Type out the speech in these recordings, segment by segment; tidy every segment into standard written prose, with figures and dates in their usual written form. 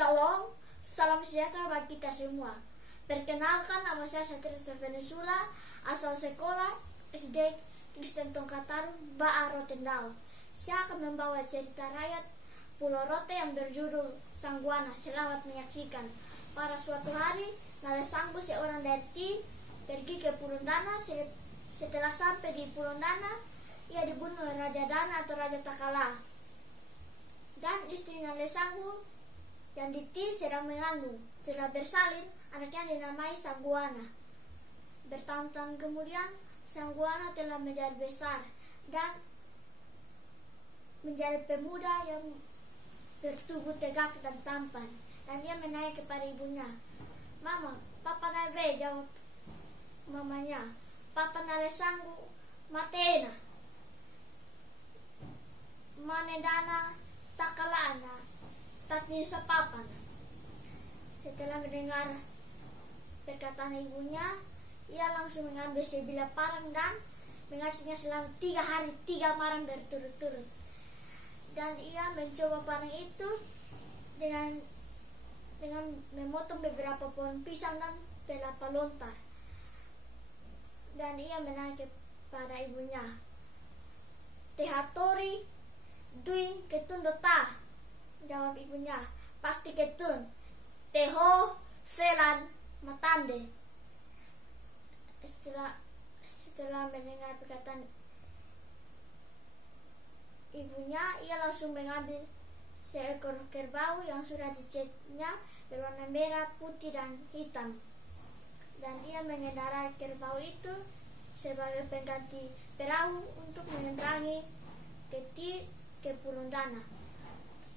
Salam, salam sejahtera bagi kita semua. Perkenalkan, nama saya Satria Venezuela, asal sekolah SD Kristen Tongkataru, Ba'a Rotendao. Saya akan membawa cerita rakyat Pulau Rote yang berjudul Sangguana. Selamat menyaksikan. Pada suatu hari, Nale Sanggu seorang dari pergi ke Pulau Dana. Setelah sampai di Pulau Dana, ia dibunuh oleh Raja Dana atau Raja Takala. Dan istri Nale Sanggu yang Diti sedang mengandung. Setelah bersalin, anaknya dinamai Sangguana. Bertahun-tahun kemudian, Sangguana telah menjadi besar dan menjadi pemuda yang bertubuh tegak dan tampan. Dan dia menanya kepada ibunya, "Mama, Papa Nale," jawab mamanya, "Papa Nale Sanggu matena. Mane Dana Takalana tatni sa papan." Setelah mendengar perkataan ibunya, ia langsung mengambil sebilah parang dan mengasihnya selama 3 hari 3 malam berturut-turut. Dan ia mencoba parang itu dengan memotong beberapa pohon pisang dan kelapa lontar. Dan ia menanya kepada ibunya, "Tehatori duin ketun dota," jawab ibunya, "Pasti ketun. Teho felan matande." Setelah mendengar perkataan ibunya, ia langsung mengambil seekor kerbau yang sudah dicatnya berwarna merah, putih, dan hitam. Dan ia mengendarai kerbau itu sebagai pengganti perahu untuk menyeberangi ke Pulau Dana.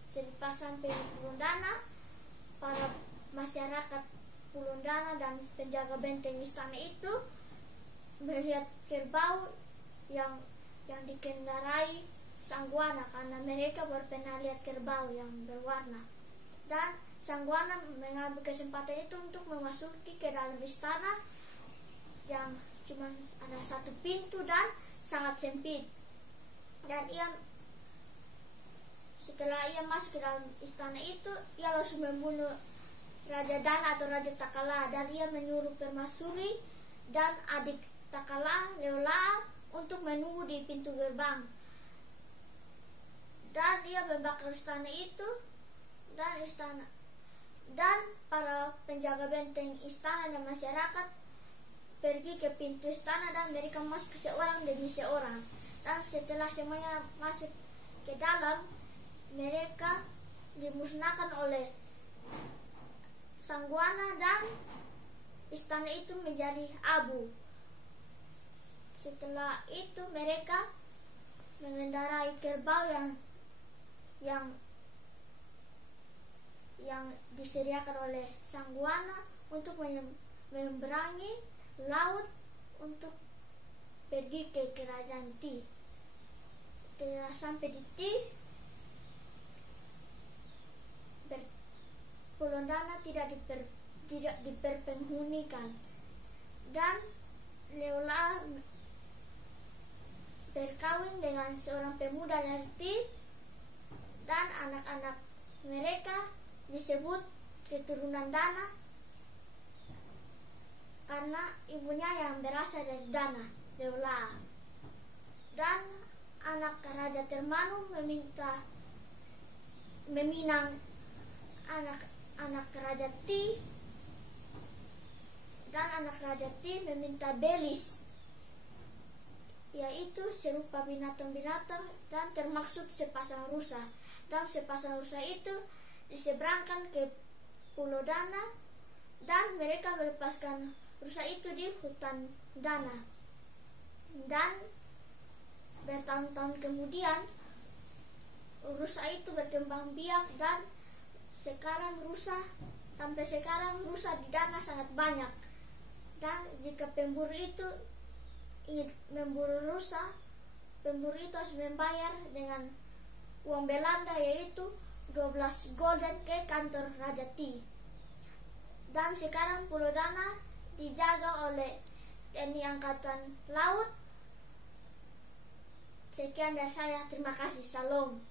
Setelah sampai di Pulau Dana, para masyarakat Pulau Dana dan penjaga benteng istana itu melihat kerbau yang dikendarai Sangguana, karena mereka baru pernah lihat kerbau yang berwarna. Dan Sangguana mengambil kesempatan itu untuk memasuki ke dalam istana yang cuma ada satu pintu dan sangat sempit. Dan setelah ia masuk ke dalam istana itu, ia langsung membunuh Raja Dana atau Raja Takala. Dan ia menyuruh permaisuri dan adik Takala, Leola, untuk menunggu di pintu gerbang. Dan ia membakar istana itu, dan para penjaga benteng istana dan masyarakat pergi ke pintu istana dan mereka masuk seorang demi seorang. Dan setelah semuanya masuk ke dalam, mereka dimusnahkan oleh Sangguana dan istana itu menjadi abu. Setelah itu mereka mengendarai kerbau yang disediakan oleh Sangguana untuk menyeberangi laut untuk pergi ke kerajaan Ti. Setelah sampai di Ti, Pulau Dana tidak diperpenghunikan, dan Leola berkawin dengan seorang pemuda dari Ti, dan anak-anak mereka disebut keturunan Dana karena ibunya yang berasal dari Dana, Leola. Dan anak Raja Termanu meminang anak Raja Ti, dan anak Raja Ti meminta belis, yaitu serupa binatang-binatang dan termasuk sepasang rusa. Dan sepasang rusa itu diseberangkan ke Pulau Dana, dan mereka melepaskan rusa itu di hutan Dana. Dan bertahun-tahun kemudian rusa itu berkembang biak, dan sampai sekarang rusa di Dana sangat banyak. Dan jika pemburu itu ingin memburu rusa, pemburu itu harus membayar dengan uang Belanda, yaitu 12 golden ke kantor Raja Ti. Dan sekarang Pulau Dana dijaga oleh TNI Angkatan Laut. Sekian dari saya, terima kasih, salam.